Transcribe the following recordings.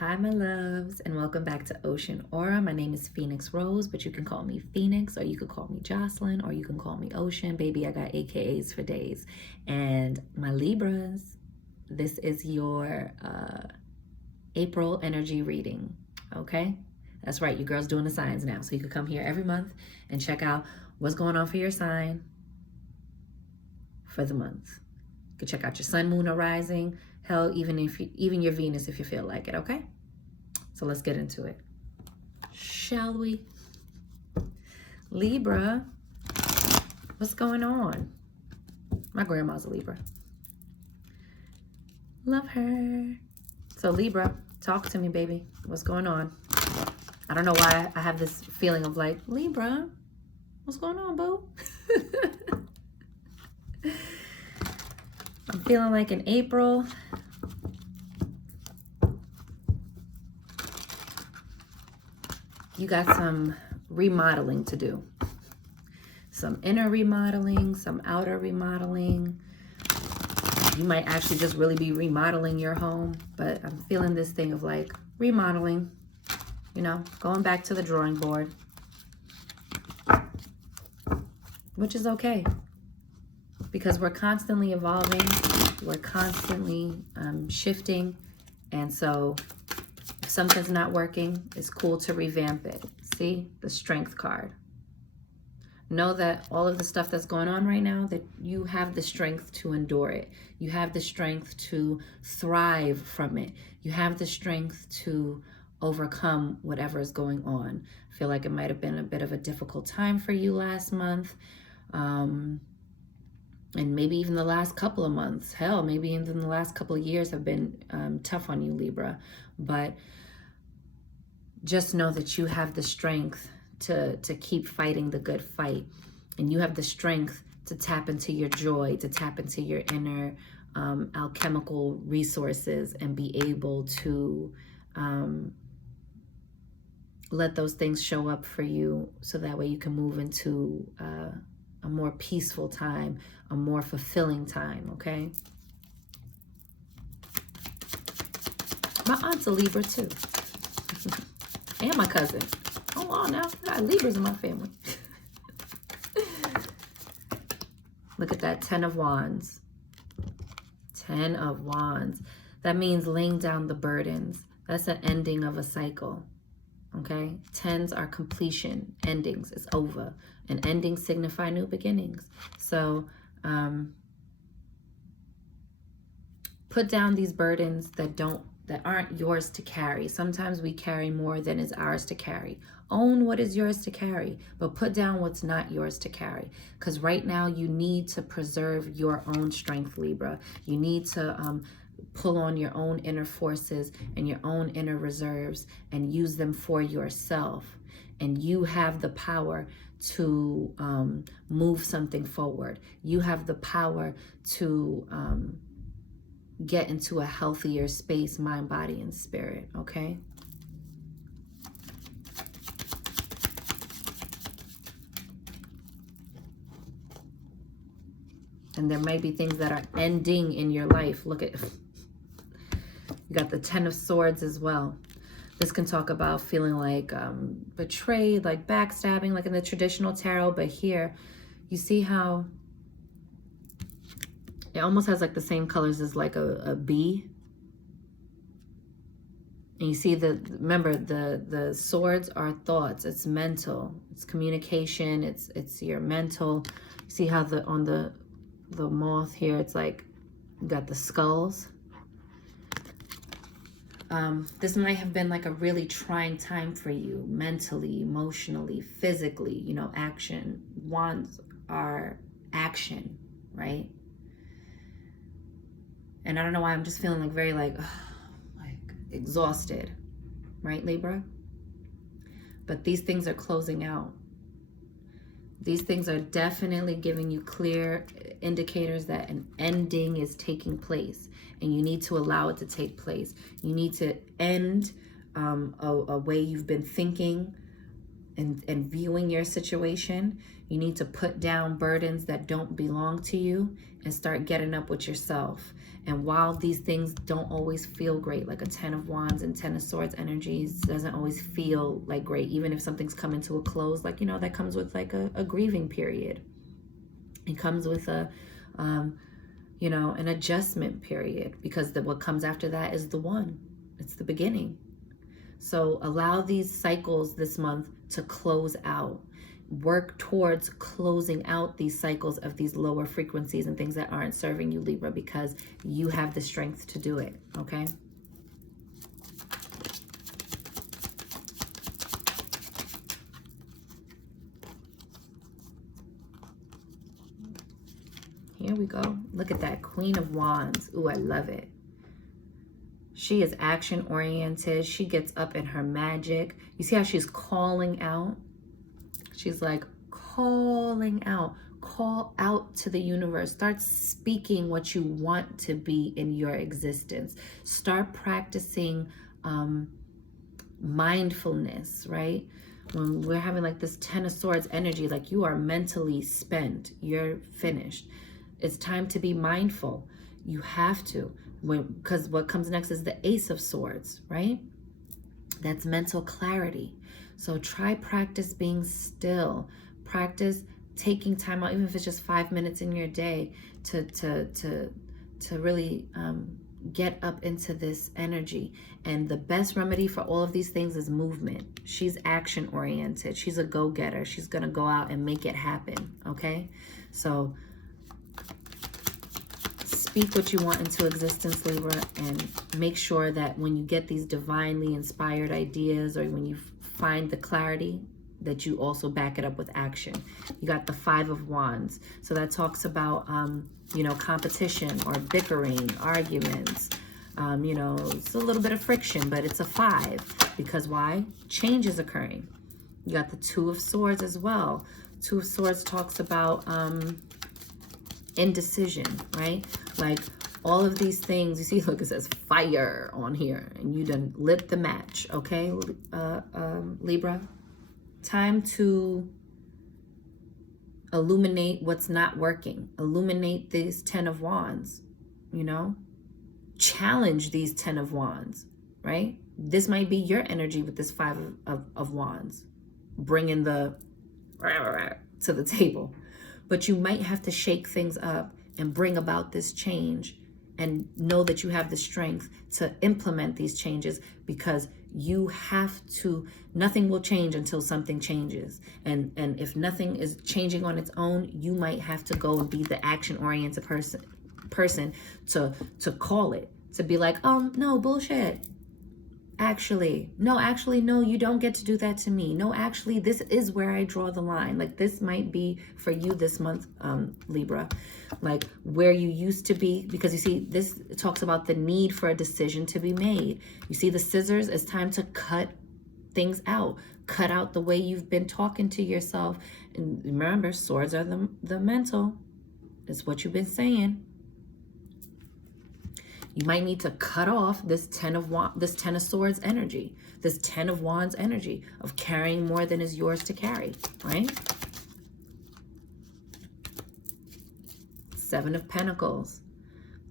Hi, my loves, and welcome back to Ocean Aura. My name is Phoenix Rose, but you can call me Phoenix, or you could call me Jocelyn, or you can call me Ocean. Baby, I got AKAs for days. And my Libras, this is your April energy reading, okay? That's right, you girls doing the signs now. So you could come here every month and check out what's going on for your sign for the month. You could check out your sun, moon, or rising. Hell, even your Venus if you feel like it, okay? So let's get into it. Shall we? Libra, what's going on? My grandma's a Libra. Love her. So Libra, talk to me, baby. What's going on? I don't know why I have this feeling of like, Libra, what's going on, boo? I'm feeling like in April, you got some remodeling to do. Some inner remodeling, some outer remodeling. You might actually just really be remodeling your home, but I'm feeling this thing of like remodeling, you know, going back to the drawing board, which is okay because we're constantly evolving, we're constantly shifting, and so if something's not working, it's cool to revamp it. See, the Strength card. Know that all of the stuff that's going on right now, that you have the strength to endure it. You have the strength to thrive from it. You have the strength to overcome whatever is going on. I feel like it might have been a bit of a difficult time for you last month. And maybe even the last couple of months. Hell, maybe even the last couple of years have been tough on you, Libra. But just know that you have the strength to keep fighting the good fight. And you have the strength to tap into your joy, to tap into your inner alchemical resources and be able to let those things show up for you so that way you can move into a more peaceful time, a more fulfilling time, okay? My aunt's a Libra too. And my cousin. Hold on now, I got Libras in my family. Look at that, 10 of Wands. 10 of Wands. That means laying down the burdens. That's an ending of a cycle, okay? 10s are completion, endings, it's over. And endings signify new beginnings. So put down these burdens that aren't yours to carry. Sometimes we carry more than is ours to carry. Own what is yours to carry, but put down what's not yours to carry. Because right now you need to preserve your own strength, Libra. You need to pull on your own inner forces and your own inner reserves and use them for yourself. And you have the power to move something forward. You have the power to get into a healthier space, mind, body, and spirit, okay? And there might be things that are ending in your life. Look at, you got the 10 of Swords as well. This can talk about feeling like betrayed, like backstabbing, like in the traditional tarot. But here, you see how it almost has like the same colors as like a bee. And you see remember the swords are thoughts. It's mental. It's communication. It's your mental. You see how on the moth here, it's like you got the skulls. This might have been like a really trying time for you mentally, emotionally, physically, you know, action. Wands are action, right? And I don't know why I'm just feeling like very like exhausted, right, Libra? But these things are closing out. These things are definitely giving you clear indicators that an ending is taking place, and you need to allow it to take place. You need to end a way you've been thinking and viewing your situation. You need to put down burdens that don't belong to you and start getting up with yourself. And while these things don't always feel great, like a 10 of Wands and 10 of Swords energies doesn't always feel like great, even if something's coming to a close, like, you know, that comes with like a grieving period. It comes with a, you know, an adjustment period, because what comes after that is the one. It's the beginning. So allow these cycles this month to close out. Work towards closing out these cycles of these lower frequencies and things that aren't serving you, Libra, because you have the strength to do it, okay? Here we go. Look at that Queen of Wands. Ooh, I love it. She is action oriented. She gets up in her magic. You see how she's calling out? She's like calling out. Call out to the universe. Start speaking what you want to be in your existence. Start practicing mindfulness, right? When we're having like this 10 of Swords energy, like you are mentally spent. You're finished. It's time to be mindful. You have to. Because what comes next is the Ace of Swords, right? That's mental clarity. So try practice being still. Practice taking time out, even if it's just 5 minutes in your day, to really get up into this energy. And the best remedy for all of these things is movement. She's action oriented. She's a go-getter. She's gonna go out and make it happen. Okay, so speak what you want into existence, Libra, and make sure that when you get these divinely inspired ideas, or when you find the clarity, that you also back it up with action. You got the 5 of Wands. So that talks about, you know, competition or bickering, arguments. You know, it's a little bit of friction, but it's a 5. Because why? Change is occurring. You got the 2 of Swords as well. 2 of Swords talks about indecision, right? Like all of these things, you see, look, it says fire on here, and you done lit the match, okay, Libra? Time to illuminate what's not working. Illuminate these 10 of Wands, you know? Challenge these 10 of Wands, right? This might be your energy with this 5 of Wands, bringing the to the table. But you might have to shake things up and bring about this change, and know that you have the strength to implement these changes, because you have to. Nothing will change until something changes. And if nothing is changing on its own, you might have to go and be the action-oriented person to call it, to be like, no, bullshit. Actually, no, you don't get to do that to me. No, actually, this is where I draw the line. Like, this might be for you this month, Libra, like where you used to be, because you see, this talks about the need for a decision to be made. You see the scissors, it's time to cut things out. Cut out the way you've been talking to yourself. And remember, swords are the mental. It's what you've been saying. You might need to cut off this 10 of Swords energy, this 10 of Wands energy of carrying more than is yours to carry, right? 7 of Pentacles,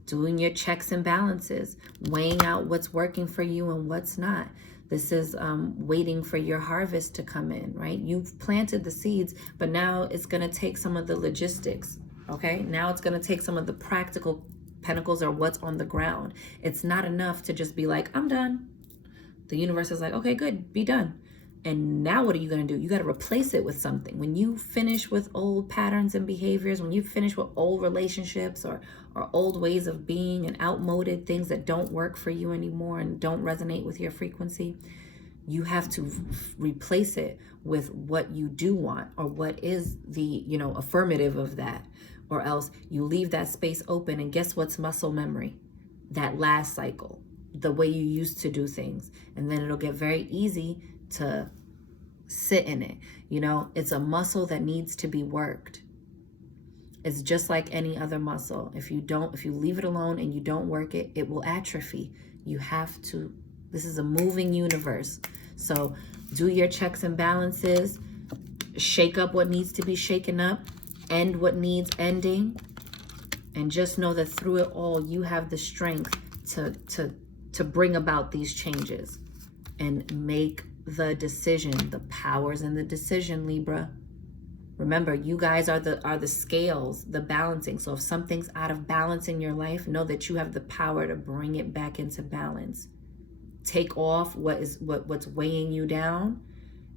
doing your checks and balances, weighing out what's working for you and what's not. This is waiting for your harvest to come in, right? You've planted the seeds, but now it's going to take some of the logistics, okay? Now it's going to take some of the practical Pentacles or what's on the ground. It's not enough to just be like, I'm done. The universe is like, okay, good, be done. And now what are you going to do? You got to replace it with something. When you finish with old patterns and behaviors, when you finish with old relationships or old ways of being and outmoded things that don't work for you anymore and don't resonate with your frequency, you have to replace it with what you do want, or what is the, you know, affirmative of that. Or else you leave that space open, and guess what's muscle memory? That last cycle, the way you used to do things. And then it'll get very easy to sit in it. You know, it's a muscle that needs to be worked. It's just like any other muscle. If you leave it alone and you don't work it, it will atrophy. You have to This is a moving universe. So do your checks and balances, shake up what needs to be shaken up, end what needs ending, and just know that through it all, you have the strength to bring about these changes and make the decision. The power's in the decision, Libra. Remember, you guys are the scales, the balancing. So if something's out of balance in your life, know that you have the power to bring it back into balance. Take off what's weighing you down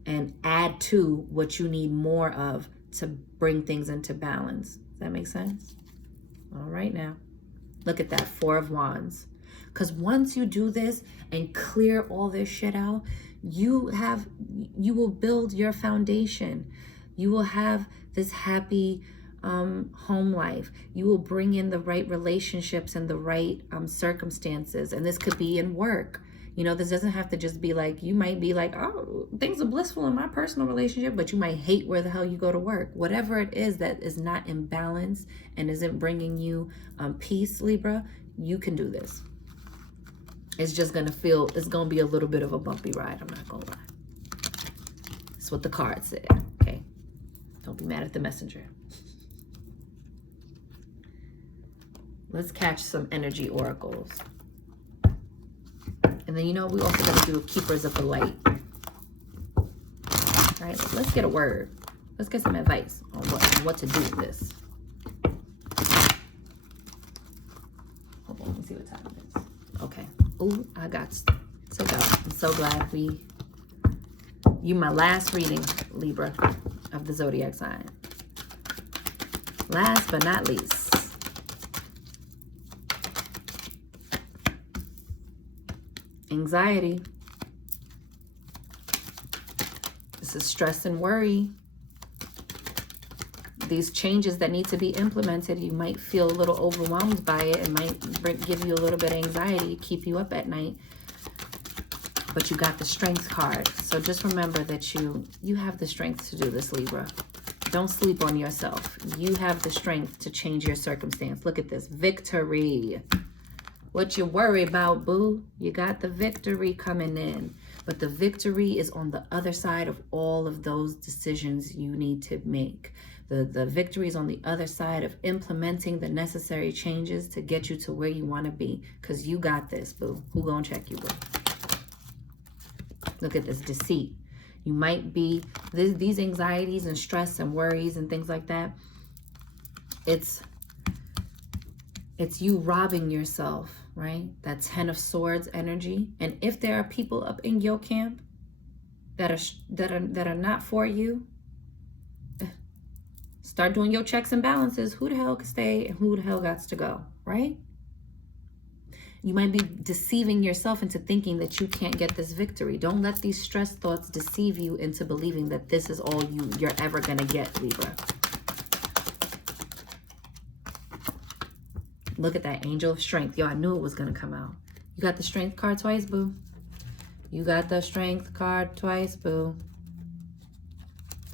and add to what you need more of to bring things into balance. Does that make sense? All right, now look at that 4 of Wands. Because once you do this and clear all this shit out, you will build your foundation. You will have this happy home life. You will bring in the right relationships and the right circumstances. And this could be in work. You know, this doesn't have to just be like, you might be like, oh, things are blissful in my personal relationship, but you might hate where the hell you go to work. Whatever it is that is not in balance and isn't bringing you peace, Libra, you can do this. It's just going to it's going to be a little bit of a bumpy ride. I'm not going to lie. That's what the card said. Okay. Don't be mad at the messenger. Let's catch some energy oracles. And then, you know, we also got to do keepers of the light. All right, let's get a word. Let's get some advice on what to do with this. Hold on, let me see what time it is. Okay. Ooh, I got to go. I'm so glad you my last reading, Libra, of the zodiac sign. Last but not least. Anxiety. This is stress and worry. These changes that need to be implemented, you might feel a little overwhelmed by it. It might give you a little bit of anxiety, keep you up at night. But you got the strength card. So just remember that you have the strength to do this, Libra. Don't sleep on yourself. You have the strength to change your circumstance. Look at this. Victory. What you worry about, boo? You got the victory coming in. But the victory is on the other side of all of those decisions you need to make. The victory is on the other side of implementing the necessary changes to get you to where you want to be. Because you got this, boo. Who gonna check you, boo? Look at this deceit. You might be, these anxieties and stress and worries and things like that. It's you robbing yourself, right? That 10 of Swords energy. And if there are people up in your camp that are not for you, start doing your checks and balances. Who the hell can stay and who the hell got to go, right? You might be deceiving yourself into thinking that you can't get this victory. Don't let these stress thoughts deceive you into believing that this is all you're ever going to get, Libra. Look at that Angel of Strength. Yo, I knew it was going to come out. You got the Strength card twice, boo. You got the Strength card twice, boo.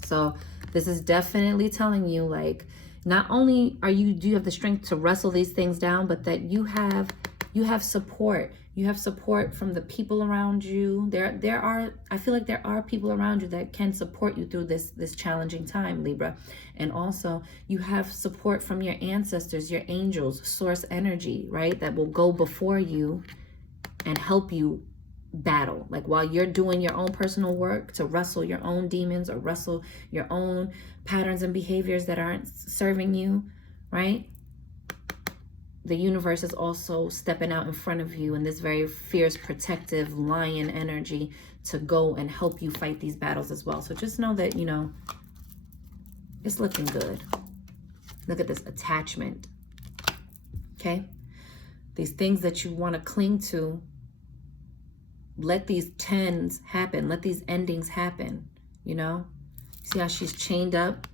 So this is definitely telling you, like, not only do you have the strength to wrestle these things down, but that you have support. You have support from the people around you. I feel like there are people around you that can support you through this challenging time, Libra. And also you have support from your ancestors, your angels, source energy, right? That will go before you and help you battle. Like while you're doing your own personal work to wrestle your own demons or wrestle your own patterns and behaviors that aren't serving you, right? The universe is also stepping out in front of you in this very fierce, protective lion energy to go and help you fight these battles as well. So just know that, you know, it's looking good. Look at this attachment. Okay? These things that you want to cling to, let these 10s happen. Let these endings happen, you know? See how she's chained up?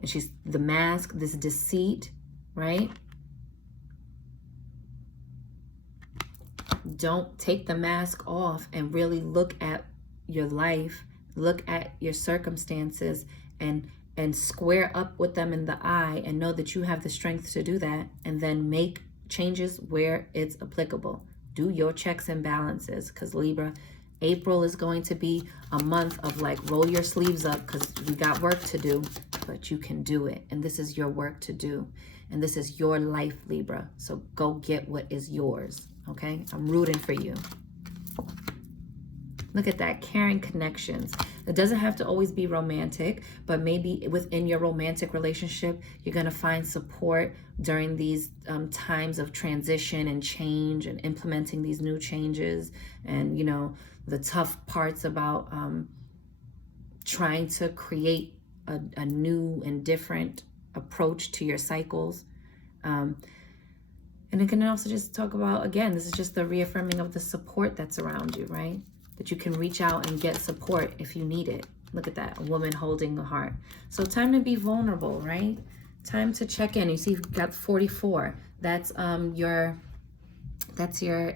And she's the mask, this deceit, right? Don't take the mask off and really look at your life, look at your circumstances and square up with them in the eye and know that you have the strength to do that, and then make changes where it's applicable. Do your checks and balances, because Libra, April is going to be a month of like roll your sleeves up, because you got work to do, but you can do it. And this is your work to do. And this is your life, Libra. So go get what is yours, okay? I'm rooting for you. Look at that, caring connections. It doesn't have to always be romantic, but maybe within your romantic relationship, you're going to find support during these times of transition and change and implementing these new changes. And, you know, the tough parts about trying to create a new and different approach to your cycles. And it can also just talk about, again, this is just the reaffirming of the support that's around you, right? That you can reach out and get support if you need it. Look at that, a woman holding a heart. So time to be vulnerable, right? Time to check in. You see, you've got 44. That's your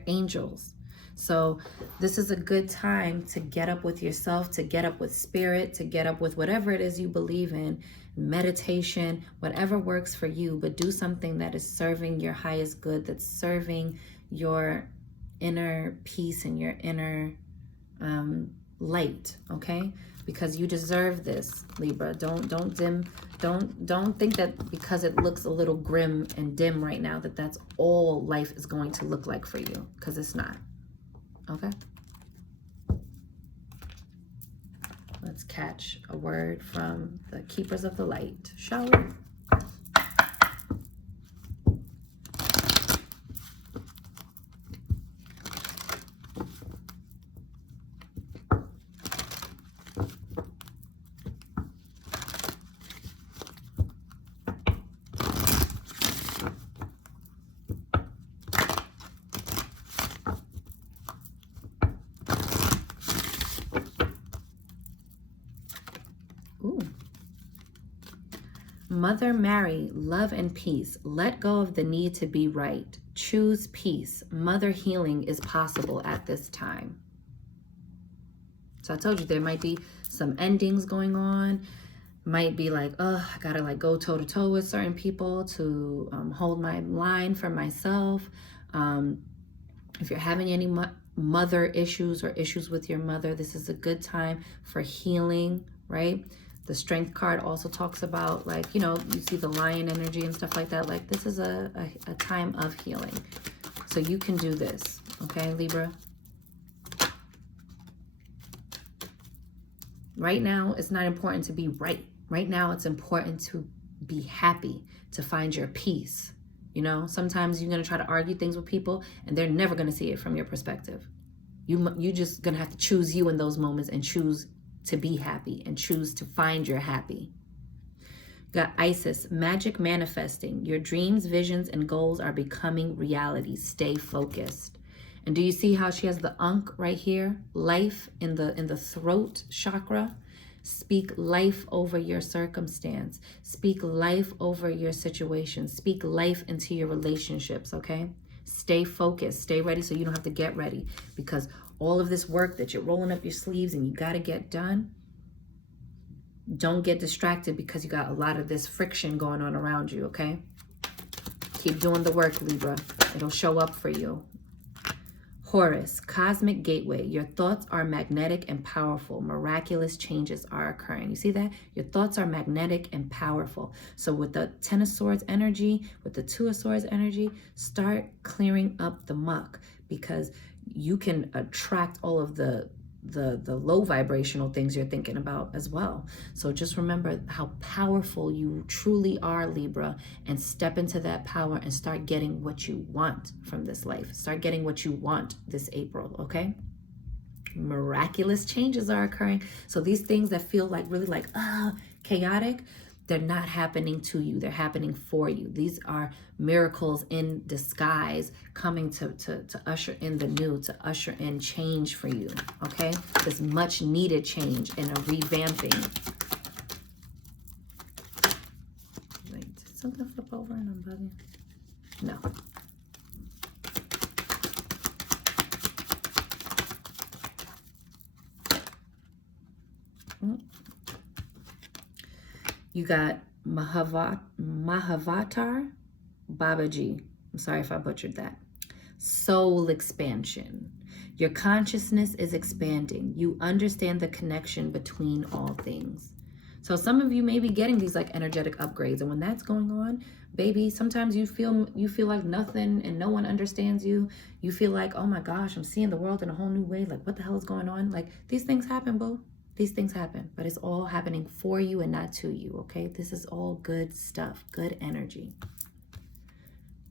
angels. So this is a good time to get up with yourself, to get up with spirit, to get up with whatever it is you believe in, meditation, whatever works for you, but do something that is serving your highest good, that's serving your inner peace and your inner light, okay? Because you deserve this, Libra. Don't think that because it looks a little grim and dim right now that that's all life is going to look like for you, because it's not. Okay? Let's catch a word from the keepers of the light, shall we? Mother Mary, love and peace. Let go of the need to be right. Choose peace. Mother healing is possible at this time. So I told you there might be some endings going on. Might be like, oh, I gotta like go toe to toe with certain people to hold my line for myself. If you're having any mother issues or issues with your mother, this is a good time for healing, right? The Strength card also talks about, like, you know, you see the lion energy and stuff like that. Like, this is a time of healing. So you can do this, okay, Libra? Right now, it's not important to be right. Right now, it's important to be happy, to find your peace. You know, sometimes you're going to try to argue things with people, and they're never going to see it from your perspective. You just going to have to choose you in those moments and choose to be happy and choose to find your happy. Got Isis, magic manifesting. Your dreams, visions, and goals are becoming reality. Stay focused. And do you see how she has the Ankh right here? Life in the throat chakra. Speak life over your circumstance. Speak life over your situation. Speak life into your relationships, okay? Stay focused. Stay ready so you don't have to get ready, because all of this work that you're rolling up your sleeves and you got to get done, don't get distracted because you got a lot of this friction going on around you, okay? Keep doing the work, Libra. It'll show up for you. Horus, cosmic gateway. Your thoughts are magnetic and powerful. Miraculous changes are occurring. You see that? Your thoughts are magnetic and powerful. So with the Ten of Swords energy, with the Two of Swords energy, start clearing up the muck, because you can attract all of the low vibrational things you're thinking about as well. So just remember how powerful you truly are, Libra, and step into that power and start getting what you want from this life. Start getting what you want this April, okay? Miraculous changes are occurring. So these things that feel like really like chaotic, they're not happening to you. They're happening for you. These are miracles in disguise coming to usher in the new, to usher in change for you, okay? This much needed change and a revamping. Wait, did something flip over and I'm bugging? No. You got Mahavatar Babaji. I'm sorry if I butchered that. soul expansion. Your consciousness is expanding. You understand the connection between all things. So some of you may be getting these like energetic upgrades, and when that's going on, baby, sometimes you feel like nothing and no one understands you. You feel like, oh my gosh, I'm seeing the world in a whole new way. Like, what the hell is going on? Like, these things happen, boo. These things happen, but it's all happening for you and not to you, okay? This is all good stuff, good energy.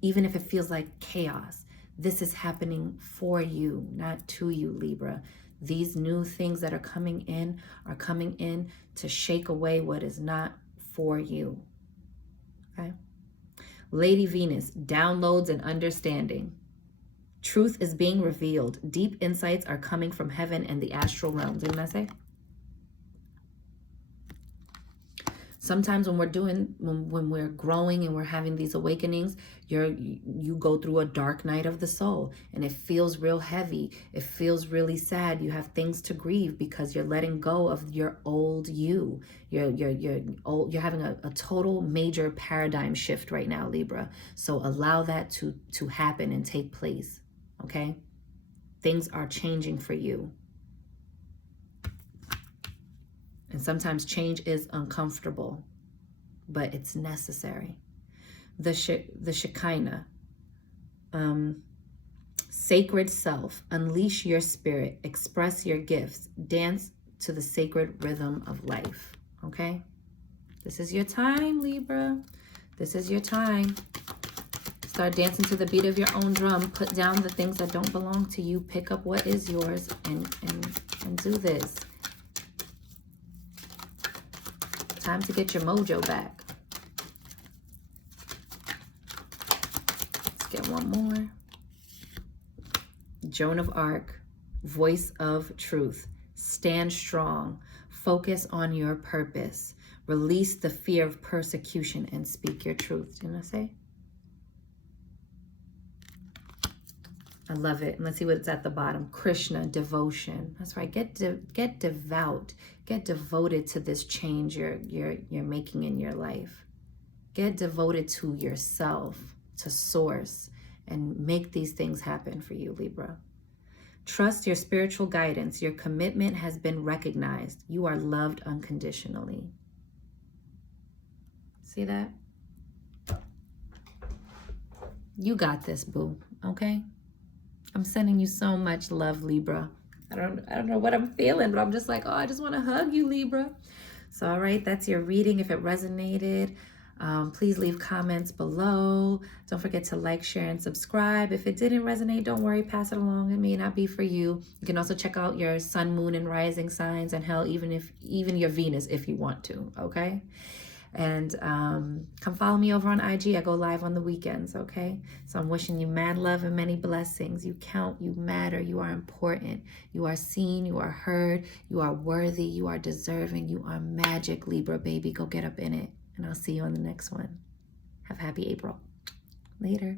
Even if it feels like chaos, this is happening for you, not to you, Libra. These new things that are coming in to shake away what is not for you, okay? Lady Venus, downloads and understanding. Truth is being revealed. Deep insights are coming from heaven and the astral realm. Didn't I say? Sometimes when we're growing and we're having these awakenings, you go through a dark night of the soul, and it feels real heavy. It feels really sad. You have things to grieve because you're letting go of your old you. You're having a total major paradigm shift right now, Libra. So allow that to happen and take place. Okay? Things are changing for you. And sometimes change is uncomfortable, but it's necessary. The Shekinah, sacred self, unleash your spirit, express your gifts, dance to the sacred rhythm of life. Okay? This is your time, Libra. This is your time. Start dancing to the beat of your own drum. Put down the things that don't belong to you. Pick up what is yours and do this. Time to get your mojo back. Let's get one more. Joan of Arc, voice of truth. Stand strong. Focus on your purpose. Release the fear of persecution and speak your truth. Didn't I say? I love it. And let's see what's at the bottom. Krishna, devotion. That's right. Get devout. Get devoted to this change you're making in your life. Get devoted to yourself, to source, and make these things happen for you, Libra. Trust your spiritual guidance. Your commitment has been recognized. You are loved unconditionally. See that? You got this, boo. Okay? I'm sending you so much love, Libra. I don't know what I'm feeling, but I'm just like, oh, I just want to hug you, Libra. So, all right, that's your reading. If it resonated, please leave comments below. Don't forget to like, share, and subscribe. If it didn't resonate, don't worry, pass it along. It may not be for you. You can also check out your sun, moon, and rising signs, and hell, even your Venus if you want to, okay? And come follow me over on IG. I go live on the weekends, okay? So I'm wishing you mad love and many blessings. You count, you matter, you are important. You are seen, you are heard, you are worthy, you are deserving, you are magic, Libra, baby. Go get up in it. And I'll see you on the next one. Have a happy April. Later.